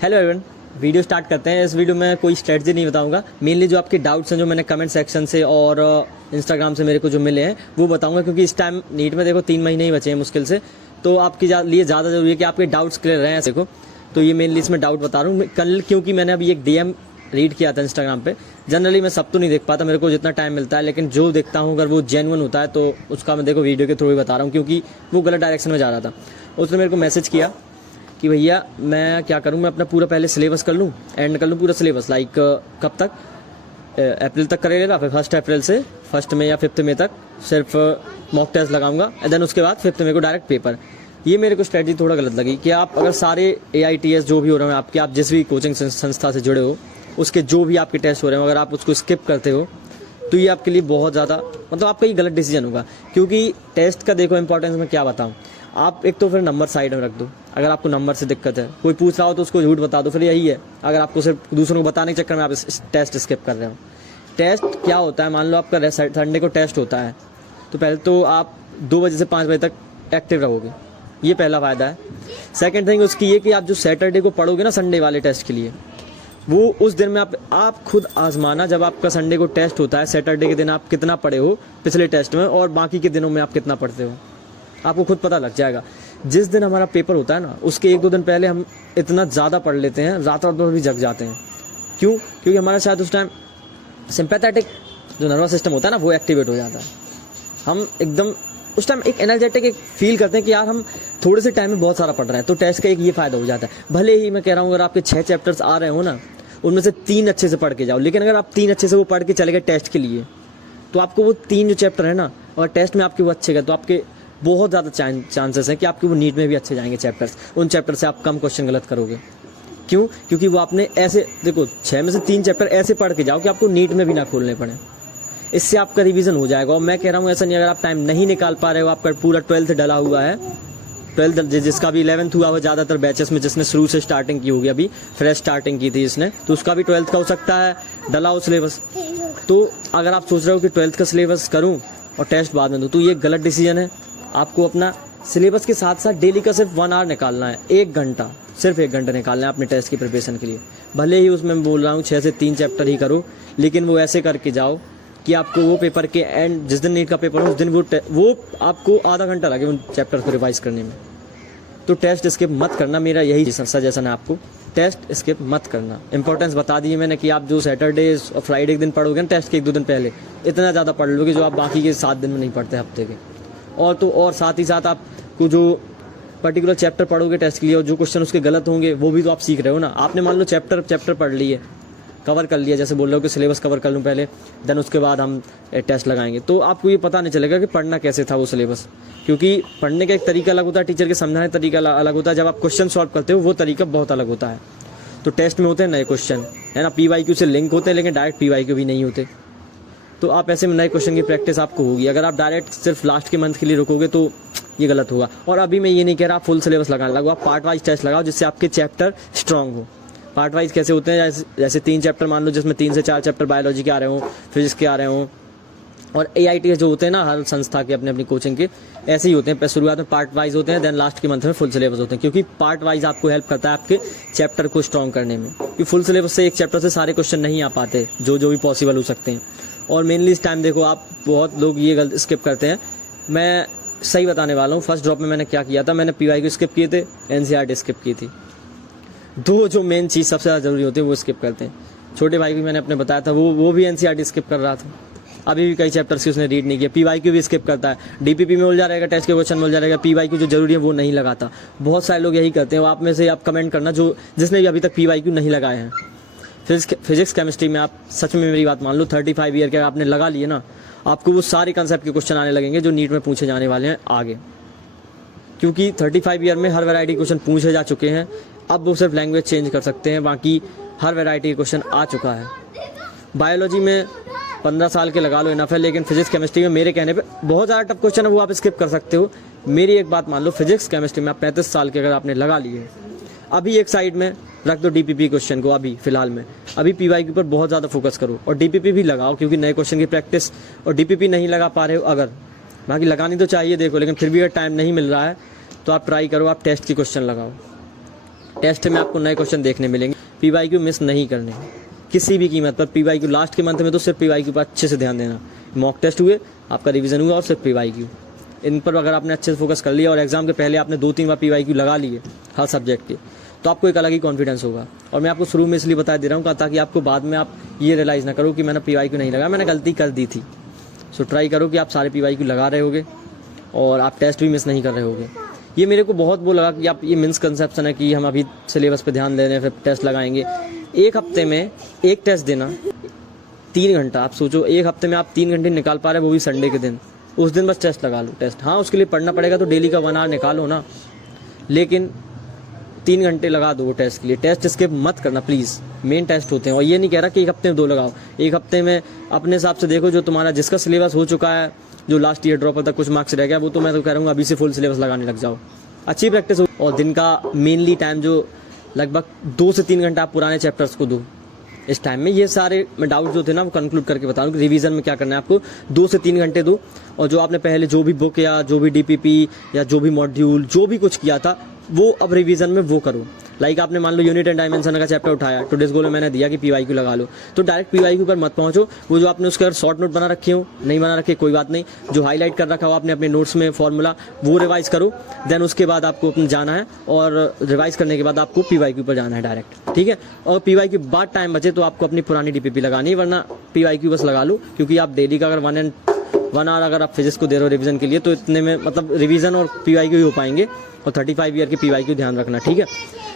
Hello everyone, video start करते हैं। इस वीडियो में कोई स्ट्रेटजी नहीं बताऊंगा, मेनली जो आपके डाउट्स हैं जो मैंने कमेंट सेक्शन से और इंस्टाग्राम से मेरे को जो मिले हैं वो बताऊंगा, क्योंकि इस टाइम नीट में देखो 3 महीने ही बचे हैं मुश्किल से, तो आपके लिए ज़्यादा जरूरी है कि आपके डाउट्स क्लियर रहें ऐसे को। तो ये मेनली इसमें डाउट बता रहा हूँ कल, क्योंकि मैंने अभी एक DM रीड किया था इंस्टाग्राम पे। जनरली मैं सब तो नहीं देख पाता, मेरे को जितना टाइम मिलता है, लेकिन जो देखता हूँ अगर वो जेन्युइन होता है तो उसका मैं देखो वीडियो के थ्रू ही बता रहा हूँ, क्योंकि वो गलत डायरेक्शन में जा रहा था। उसने मेरे को मैसेज किया कि भैया मैं क्या करूं, मैं अपना पूरा पहले सिलेबस कर लूं, एंड कर लूं पूरा सिलेबस, लाइक कब तक, अप्रैल तक करेगा, फिर 1 अप्रैल से 1 मई या 5 मई तक सिर्फ मॉक टेस्ट लगाऊंगा, एंड देन उसके बाद 5 मई को डायरेक्ट पेपर। ये मेरे को स्ट्रेटजी थोड़ा गलत लगी कि आप अगर सारे AITS जो भी हो रहे हैं आपके, आप जिस भी कोचिंग संस्था से जुड़े हो उसके जो भी आपके टेस्ट हो रहे हैं, अगर आप उसको स्किप करते हो तो ये आपके लिए बहुत ज़्यादा, मतलब आपका ये गलत डिसीजन होगा। क्योंकि टेस्ट का देखो इंपॉर्टेंस मैं क्या बताऊँ, आप एक तो फिर नंबर साइड में रख दो। अगर आपको नंबर से दिक्कत है, कोई पूछ रहा हो तो उसको झूठ बता दो, फिर यही है। अगर आपको सिर्फ दूसरों को बताने के चक्कर में आप इस टेस्ट स्किप कर रहे हो। टेस्ट क्या होता है, मान लो आपका संडे को टेस्ट होता है, तो पहले तो आप 2 बजे से 5 बजे तक एक्टिव रहोगे, ये पहला फ़ायदा है। सेकेंड थिंग उसकी ये कि आप जो सैटरडे को पढ़ोगे ना संडे वाले टेस्ट के लिए, वो उस दिन में आप खुद आजमाना, जब आपका संडे को टेस्ट होता है, सैटरडे के दिन आप कितना पढ़े हो पिछले टेस्ट में और बाकी के दिनों में आप कितना पढ़ते हो, आपको खुद पता लग जाएगा। जिस दिन हमारा पेपर होता है ना, उसके 1-2 दिन पहले हम इतना ज़्यादा पढ़ लेते हैं, रात रात भर भी जग जाते हैं। क्यों? क्योंकि हमारा शायद उस टाइम सिंपैथेटिक जो नर्वस सिस्टम होता है ना, वो एक्टिवेट हो जाता है। हम एकदम उस टाइम एक एनर्जेटिक एक फील करते हैं कि यार हम थोड़े से टाइम में बहुत सारा पढ़ रहे हैं। तो टेस्ट का एक ये फ़ायदा हो जाता है। भले ही मैं कह रहा हूँ अगर आपके 6 चैप्टर्स आ रहे हो ना, उनमें से 3 अच्छे से पढ़ के जाओ, लेकिन अगर आप 3 अच्छे से वो पढ़ के चले गए टेस्ट के लिए, तो आपको वो 3 जो चैप्टर है ना, और टेस्ट में आपके वो अच्छे गए, तो आपके बहुत ज़्यादा चांसेस हैं कि आपके वो नीट में भी अच्छे जाएंगे चैप्टर्स। उन चैप्टर से आप कम क्वेश्चन गलत करोगे। क्यों? क्योंकि वो आपने ऐसे देखो 6 में से 3 चैप्टर ऐसे पढ़ के जाओ कि आपको नीट में भी ना खोलने पड़े। इससे आपका रिवीजन हो जाएगा। और मैं कह रहा हूँ ऐसा नहीं, अगर आप टाइम नहीं निकाल पा रहे हो, आपका पूरा 12th डला हुआ है, 12th जिसका भी 11th हुआ है, ज़्यादातर बैचेस में जिसने शुरू से स्टार्टिंग की होगी, अभी फ्रेश स्टार्टिंग की थी जिसने, तो उसका भी 12th का हो सकता है डला हो सिलेबस। तो अगर आप सोच रहे हो कि 12th का सिलेबस करूँ और टेस्ट बाद में दूँ, तो ये गलत डिसीजन है। आपको अपना सिलेबस के साथ साथ डेली का सिर्फ 1 आवर निकालना है, 1 घंटा, सिर्फ 1 घंटा निकालना है अपने टेस्ट की प्रिपरेशन के लिए। भले ही उसमें मैं बोल रहा हूँ 6 से 3 चैप्टर ही करो, लेकिन वो ऐसे करके जाओ कि आपको वो पेपर के एंड, जिस दिन नीट का पेपर हो उस दिन वो आपको आधा घंटा लगे उन चैप्टर को रिवाइज करने में। तो टेस्ट स्किप मत करना, मेरा यही सजेशन है आपको, टेस्ट स्किप मत करना। इंपॉर्टेंस बता दी मैंने कि आप जो सैटरडे और फ्राइडे के दिन पढ़ोगे ना टेस्ट के 1-2 दिन पहले, इतना ज़्यादा पढ़ लोगे जो आप बाकी के 7 दिन में नहीं पढ़ते हफ्ते के। और साथ ही साथ आपको जो पर्टिकुलर चैप्टर पढ़ोगे टेस्ट के लिए, और जो क्वेश्चन उसके गलत होंगे वो भी तो आप सीख रहे हो ना। आपने मान लो चैप्टर पढ़ लिए, कवर कर लिया, जैसे बोल रहे हो कि सिलेबस कवर कर लूँ पहले, देन उसके बाद हम टेस्ट लगाएंगे, तो आपको ये पता नहीं चलेगा कि पढ़ना कैसे था वो सिलेबस। क्योंकि पढ़ने का एक तरीका अलग होता है, टीचर के समझाने का तरीका अलग होता है, जब आप क्वेश्चन सॉल्व करते हो वो तरीका बहुत अलग होता है। तो टेस्ट में होते हैं नए क्वेश्चन, है ना, PYQ से लिंक होते हैं, लेकिन डायरेक्ट PYQ भी नहीं होते। तो आप ऐसे में नए क्वेश्चन की प्रैक्टिस आपको होगी। अगर आप डायरेक्ट सिर्फ लास्ट के मंथ के लिए रुकोगे तो ये गलत होगा। और अभी मैं ये नहीं कह रहा आप फुल सिलेबस लगाने लगो, आप पार्ट वाइज टेस्ट लगाओ, जिससे आपके चैप्टर स्ट्रांग हो। पार्ट वाइज कैसे होते हैं, जैसे 3 चैप्टर मान लो, जिसमें 3 से 4 चैप्टर बायोलॉजी के आ रहे हों, फिजिक्स के आ रहे हों, और AITS जो होते हैं ना हर संस्था के अपनी कोचिंग के, ऐसे ही होते हैं। शुरुआत में पार्ट वाइज होते हैं, देन लास्ट के मंथ में फुल सिलेबस होते हैं। क्योंकि पार्ट वाइज आपको हेल्प करता है आपके चैप्टर को स्ट्रॉन्ग करने में, क्योंकि फुल सिलेबस से एक चैप्टर से सारे क्वेश्चन नहीं आ पाते जो भी पॉसिबल हो सकते हैं। और मेनली इस टाइम देखो आप बहुत लोग ये गलत स्किप करते हैं। मैं सही बताने वाला हूँ, फर्स्ट ड्रॉप में मैंने क्या किया था, मैंने PYQ स्किप किए थे, NCERT स्किप की थी। 2 जो मेन चीज़ सबसे ज़्यादा जरूरी होती है वो स्किप करते हैं। छोटे भाई भी मैंने अपने बताया था, वो भी NCERT स्किप कर रहा था, अभी भी कई चैप्टर्स की उसने रीड नहीं किया। PYQ भी स्किप करता है, DPP में उलझा रहेगा, टेस्ट के क्वेश्चन में उलझा रहेगा, PYQ जो जरूरी है वो नहीं लगाता। बहुत सारे लोग यही करते हैं। आप में से आप कमेंट करना जिसने भी अभी तक PYQ नहीं लगाए हैं। फिजिक्स केमिस्ट्री में आप सच में मेरी बात मान लो, 35 ईयर के आपने लगा लिए ना, आपको वो सारे कंसेप्ट के क्वेश्चन आने लगेंगे जो नीट में पूछे जाने वाले हैं आगे। क्योंकि 35 ईयर में हर वैरायटी क्वेश्चन पूछे जा चुके हैं। अब वो सिर्फ लैंग्वेज चेंज कर सकते हैं, बाकी हर वैरायटी के क्वेश्चन आ चुका है। बायोलॉजी में 15 साल के लगा लो इनफ है, लेकिन फिजिक्स केमिस्ट्री में मेरे कहने पे बहुत ज़्यादा टफ क्वेश्चन है, वो आप स्किप कर सकते हो। मेरी एक बात मान लो, फिजिक्स केमिस्ट्री में आप 35 साल के अगर आपने लगा लिए, अभी एक साइड में रख दो DPP क्वेश्चन को, अभी फिलहाल में अभी PYQ पर बहुत ज़्यादा फोकस करो, और DPP भी लगाओ, क्योंकि नए क्वेश्चन की प्रैक्टिस। और DPP नहीं लगा पा रहे हो अगर, बाकी लगानी तो चाहिए देखो, लेकिन फिर भी अगर टाइम नहीं मिल रहा है तो आप ट्राई करो, आप टेस्ट की क्वेश्चन लगाओ। टेस्ट में आपको नए क्वेश्चन देखने मिलेंगे। पीवाईक्यू मिस नहीं करने किसी भी कीमत पर। पीवाईक्यू लास्ट के मंथ में तो सिर्फ पीवाईक्यू पर अच्छे से ध्यान देना। मॉक टेस्ट हुए, आपका रिवीजन हुआ और सिर्फ पीवाईक्यू, इन पर अगर आपने अच्छे से फोकस कर लिया और एग्जाम के पहले आपने 2-3 बार पीवाईक्यू लगा लिए हर सब्जेक्ट के, तो आपको एक अलग ही कॉन्फिडेंस होगा। और मैं आपको शुरू में इसलिए बता दे रहा हूँ ताकि आपको बाद में आप ये रियलाइज़ ना करो कि मैंने पीवाईक्यू नहीं लगाया, मैंने गलती कर दी थी। सो ट्राई करो कि आप सारे पीवाईक्यू लगा रहे होगे और आप टेस्ट भी मिस नहीं कर रहे होगे। ये मेरे को बहुत वो लगा कि आप ये मिसकंसेप्शन है कि हम अभी सिलेबस पे ध्यान दे रहे हैं फिर टेस्ट लगाएंगे। एक हफ्ते में एक टेस्ट देना 3 घंटा, आप सोचो एक हफ्ते में आप 3 घंटे निकाल पा रहे हैं, वो भी संडे के दिन। उस दिन बस टेस्ट लगा लो। टेस्ट हाँ उसके लिए पढ़ना पड़ेगा तो डेली का 1 आवर निकालो ना, लेकिन 3 घंटे लगा दो वो टेस्ट के लिए। टेस्ट स्किप मत करना प्लीज़, मेन टेस्ट होते हैं। और ये नहीं कह रहा कि एक हफ्ते में 2 लगाओ, एक हफ्ते में अपने हिसाब से देखो जो तुम्हारा जिसका सिलेबस हो चुका है, जो लास्ट ईयर ड्रॉप तक कुछ मार्क्स रह गया, वो तो मैं तो कह रहा हूँ अभी से फुल सिलेबस लगाने लग जाओ, अच्छी प्रैक्टिस हो। और दिन का मेनली टाइम जो लगभग 2 से 3 घंटा आप पुराने चैप्टर्स को दो। इस टाइम में ये सारे मैं डाउट जो थे ना वो कंक्लूड करके बता रहा हूँ कि रिवीजन में क्या करना है आपको। 2 से 3 घंटे दो और जो आपने पहले जो भी बुक या जो भी डीपीपी या जो भी मॉड्यूल जो भी कुछ किया था वो अब रिवीजन में वो करो। लाइक आपने मान लो यूनिट एंड डायमेंशन का चैप्टर उठाया, टुडेज गोल में मैंने दिया कि पीवाईक्यू लगा लो, तो डायरेक्ट पीवाईक्यू पर मत पहुंचो। वो जो आपने उसके शॉर्ट नोट बना रखे हो, नहीं बना रखे कोई बात नहीं, जो हाईलाइट कर रखा हो आपने अपने नोट्स में फॉर्मूला वो रिवाइज करो। देन उसके बाद आपको अपने जाना है और रिवाइज करने के बाद आपको पीवाईक्यू पर जाना है डायरेक्ट, ठीक है। और पीवाईक्यू बाद टाइम बचे तो आपको अपनी पुरानी डीपीपी लगानी है, वरना पीवाईक्यू बस लगा लो। क्योंकि आप डेली का अगर 1 आवर अगर आप फिजिक्स को दे रहे हो रिवीजन के लिए, तो इतने में मतलब रिवीजन और पीवाईक्यू ही हो पाएंगे। और 35 ईयर की पीवाईक्यू ध्यान रखना, ठीक है।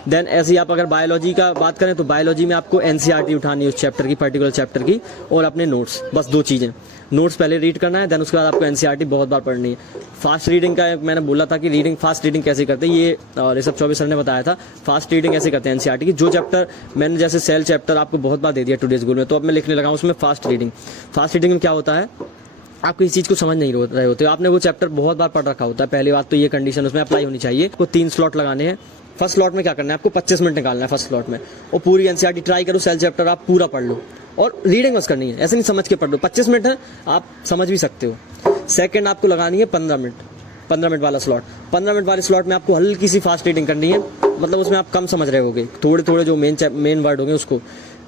देन ऐसे ही आप अगर बायोलॉजी का बात करें तो बायोलॉजी में आपको एनसीईआरटी उठानी है उस चैप्टर की, पर्टिकुलर चैप्टर की, और अपने नोट्स, बस 2 चीज़ें। नोट्स पहले रीड करना है, देन उसके बाद आपको एनसीईआरटी बहुत बार पढ़नी है। फास्ट रीडिंग का मैंने बोला था कि फास्ट रीडिंग कैसे करते हैं, ये ऋषभ चौबे सर ने बताया था। फास्ट रीडिंग ऐसे करते हैं एनसीईआरटी की। जो चैप्टर मैंने जैसे सेल चैप्टर आपको बहुत बार दे दिया टुडेज गोल में, तो अब मैं लिखने लगा हूँ उसमें फास्ट रीडिंग। फास्ट रीडिंग में क्या होता है, आप किसी चीज़ को समझ नहीं रहे होते, आपने वो चैप्टर बहुत बार पढ़ रखा होता है। पहली बात तो ये कंडीशन उसमें अप्लाई होनी चाहिए। को 3 स्लॉट लगाने हैं। फर्स्ट स्लॉट में क्या करना है, आपको 25 मिनट निकालना है फर्स्ट स्लॉट में, और पूरी एनसीईआरटी ट्राई करो, सेल चैप्टर आप पूरा पढ़ लो और रीडिंग बस करनी है, ऐसे नहीं समझ के पढ़ लो। 25 मिनट है, आप समझ भी सकते हो। सेकंड आपको लगानी है 15 मिनट वाला स्लॉट। 15 मिनट वाले स्लॉट में आपको हल्की सी फास्ट रीडिंग करनी है, मतलब उसमें आप कम समझ रहे होगे, थोड़े थोड़े जो मेन वर्ड होंगे उसको।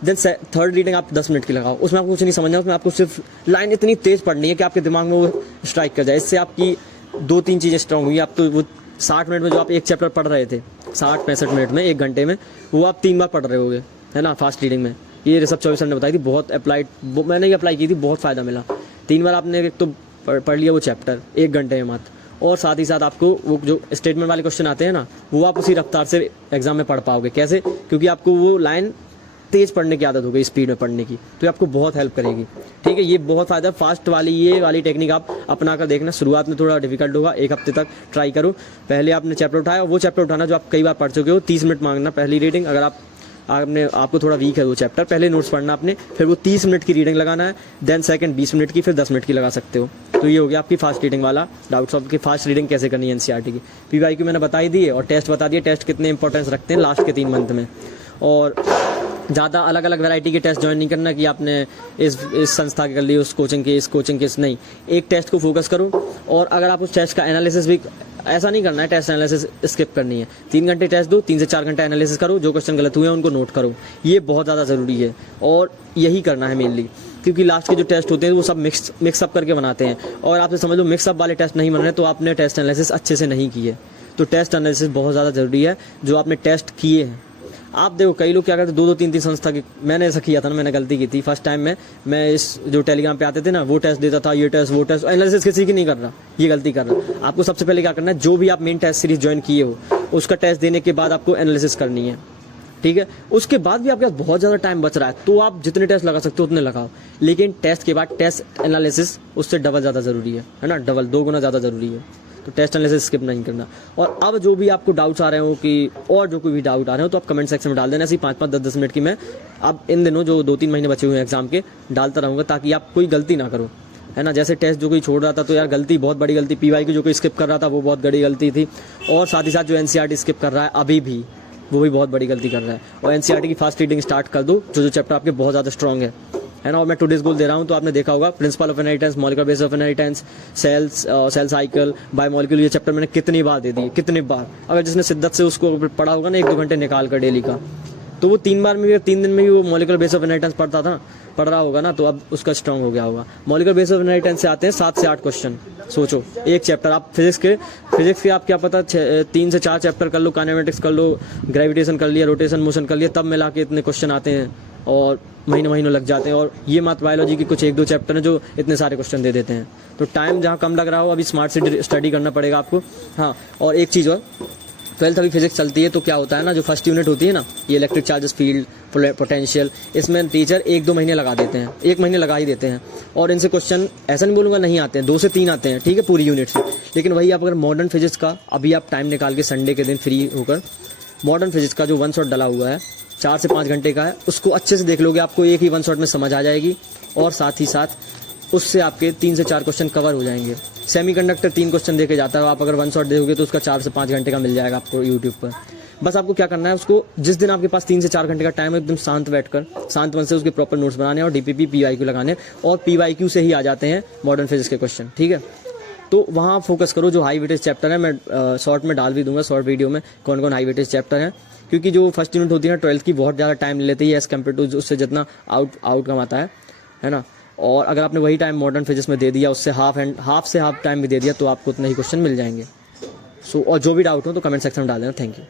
देन थर्ड रीडिंग आप 10 मिनट की लगाओ, उसमें आपको कुछ नहीं समझना, उसमें आपको सिर्फ लाइन इतनी तेज पढ़नी है कि आपके दिमाग में वो स्ट्राइक कर जाए। इससे आपकी 2-3 चीज़ें स्ट्रांग हुई। आप तो वो 60 मिनट में जो आप एक चैप्टर पढ़ रहे थे 60-65 मिनट में, 1 घंटे में, वो आप 3 बार पढ़ रहे होगे, है ना, फास्ट रीडिंग में। ये ऋषभ चौबे सर ने बताई थी, बहुत अप्लाइड, मैंने ये अप्लाई की थी, बहुत फ़ायदा मिला। 3 बार आपने एक तो पढ़ लिया वो चैप्टर 1 घंटे में मात्र, और साथ ही साथ आपको वो जो स्टेटमेंट वाले क्वेश्चन आते हैं ना, वो आप उसी रफ्तार से एग्जाम में पढ़ पाओगे। कैसे, क्योंकि आपको वो लाइन तेज पढ़ने की आदत हो गई, स्पीड में पढ़ने की, तो ये आपको बहुत हेल्प करेगी, ठीक है। ये बहुत फ़ायदा, फास्ट वाली ये वाली टेक्निक आप अपना कर देखना। शुरुआत में थोड़ा डिफिकल्ट होगा, 1 हफ्ते तक ट्राई करो। पहले आपने चैप्टर उठाया, वो चैप्टर उठाना जो आप कई बार पढ़ चुके हो, 30 मिनट मांगना पहली रीडिंग। अगर आपको थोड़ा वीक है वो चैप्टर, पहले नोट्स पढ़ना आपने, फिर वो 30 मिनट की रीडिंग लगाना है, देन सेकंड 20 मिनट की, फिर 10 मिनट की लगा सकते हो। तो ये हो गया आपकी फास्ट रीडिंग वाला डाउट्स ऑफ की फास्ट रीडिंग कैसे करनी है एनसीईआरटी की। पीवाईक्यू मैंने बताई दी है और टेस्ट बता दिए, टेस्ट कितने इंपॉर्टेंस रखते हैं लास्ट के 3 मंथ में। और ज़्यादा अलग अलग वैरायटी के टेस्ट ज्वाइन नहीं करना कि आपने इस संस्था के कर लिए, उस कोचिंग के, इस कोचिंग के, नहीं। एक टेस्ट को फोकस करो, और अगर आप उस टेस्ट का एनालिसिस भी, ऐसा नहीं करना है टेस्ट एनालिसिस स्किप करनी है। 3 घंटे टेस्ट दो, 3 से 4 घंटे एनालिसिस करो, जो क्वेश्चन गलत हुए हैं उनको नोट करो। ये बहुत ज़्यादा ज़रूरी है और यही करना है मेनली, क्योंकि लास्ट के जो टेस्ट होते हैं वो सब मिक्सअप करके बनाते हैं, और आपसे समझ लो मिक्सअप वाले टेस्ट नहीं बन रहे तो आपने टेस्ट एनालिसिस अच्छे से नहीं किए। तो टेस्ट एनालिसिस बहुत ज़्यादा ज़रूरी है। जो आपने टेस्ट किए हैं, आप देखो कई लोग क्या करते हैं, 2-2, 3-3 संस्था की, मैंने ऐसा किया था ना, मैंने गलती की थी फर्स्ट टाइम में। मैं इस जो टेलीग्राम पे आते थे ना, वो टेस्ट देता था, ये टेस्ट वो टेस्ट, एनालिसिस किसी की नहीं कर रहा, ये गलती कर रहा। आपको सबसे पहले क्या करना है, जो भी आप मेन टेस्ट सीरीज ज्वाइन किए हो उसका टेस्ट देने के बाद आपको एनालिसिस करनी है, ठीक है। उसके बाद भी आपके पास बहुत ज़्यादा टाइम बच रहा है तो आप जितने टेस्ट लगा सकते हो उतने लगाओ, लेकिन टेस्ट के बाद टेस्ट एनालिसिस उससे डबल ज़्यादा ज़रूरी है ना, डबल 2 गुना ज़्यादा ज़रूरी है। तो टेस्ट एनालिसिस स्किप नहीं करना। और अब जो भी आपको डाउट्स आ रहे हो कि, और जो कोई भी डाउट आ रहे हो तो आप कमेंट सेक्शन में डाल देना। ऐसी 5-5, 10-10 मिनट की मैं अब इन दिनों जो 2-3 महीने बचे हुए हैं एग्जाम के डालता रहूँगा, ताकि आप कोई गलती ना करो, है ना। जैसे टेस्ट जो कोई छोड़ रहा था तो यार गलती, बहुत बड़ी गलती। पीवाईक्यू जो कोई स्किप कर रहा था वो बहुत बड़ी गलती थी, और साथ ही साथ जो एनसीईआरटी स्किप कर रहा है अभी भी, वो भी बहुत बड़ी गलती कर रहा है। और एनसीईआरटी की फास्ट रीडिंग स्टार्ट कर दो, जो चैप्टर आपके बहुत ज़्यादा स्ट्रॉन्ग है है ना। और मैं टुडेज गोल दे रहा हूँ, तो आपने देखा होगा principle of inheritance, molecular basis of inheritance, cell cycle, biomolecule, ये चैप्टर मैंने कितनी बार दे दिए, कितनी बार। अगर जिसने शिद्दत से उसको पढ़ा होगा ना 1-2 घंटे निकाल कर डेली का, तो वो 3 बार में भी, 3 दिन में भी वो मॉलिक्यूलर बेस ऑफ इनहेरिटेंस पढ़ रहा होगा ना, तो अब उसका स्ट्रांग हो गया होगा। मॉलिक्यूलर बेस ऑफ इनहेरिटेंस से आते हैं 7 से 8 क्वेश्चन। सोचो एक चैप्टर, आप फिजिक्स के आप क्या पता 3 से 4 चैप्टर कर लो, काइनेमेटिक्स कर लो, ग्रेविटेशन कर लिया, रोटेशन मोशन कर लिया, तब मिला के इतने क्वेश्चन आते हैं और महीनों लग जाते हैं। और ये मात बायोलॉजी के कुछ 1-2 चैप्टर हैं जो इतने सारे क्वेश्चन दे देते हैं। तो टाइम जहाँ कम लग रहा हो, अभी स्मार्ट से स्टडी करना पड़ेगा आपको। हाँ, और एक चीज़ और, 12th अभी फिजिक्स चलती है, तो क्या होता है ना, जो फर्स्ट यूनिट होती है ना, ये इलेक्ट्रिक चार्जेस, फील्ड, पोटेंशियल, इसमें टीचर 1-2 महीने लगा देते हैं, 1 महीने लगा ही देते हैं। और इनसे क्वेश्चन ऐसा नहीं बोलूँगा नहीं आते हैं, 2 से 3 आते हैं, ठीक है, पूरी यूनिट से। लेकिन वही आप अगर मॉडर्न फिजिक्स का अभी आप टाइम निकाल के संडे के दिन फ्री होकर मॉडर्न फिजिक्स का जो 1 शॉट डला हुआ है 4 से 5 घंटे का है, उसको अच्छे से देख लोगे, आपको एक ही 1 शॉट में समझ आ जाएगी। और साथ ही साथ उससे आपके 3 से 4 क्वेश्चन कवर हो जाएंगे। सेमीकंडक्टर 3 क्वेश्चन देके जाता है, आप अगर 1 शॉट देखोगे तो उसका 4 से 5 घंटे का मिल जाएगा आपको यूट्यूब पर। बस आपको क्या करना है, उसको जिस दिन आपके पास 3 से 4 घंटे का टाइम है, एकदम शांत बैठकर शांत मन से उसके प्रॉपर नोट्स बनाने और DPP PYQ लगाने, और PYQ से ही आ जाते हैं मॉडर्न फिजिक्स के क्वेश्चन, ठीक है। तो वहाँ फोकस करो, जो हाई वेटेज चैप्टर है, मैं शॉर्ट में डाल भी दूंगा, शॉर्ट वीडियो में कौन कौन हाई वेटेज चैप्टर है, क्योंकि जो फर्स्ट यूनिट होती है ना 12th की, बहुत ज़्यादा टाइम ले लेती है एज़ कम्पेयर टू उससे जितना आउटकम आता है ना। और अगर आपने वही टाइम मॉडर्न फिजिक्स में दे दिया, उससे हाफ से हाफ टाइम भी दे दिया, तो आपको उतना ही क्वेश्चन मिल जाएंगे। और जो भी डाउट हो तो कमेंट सेक्शन में डाल देना। Thank you.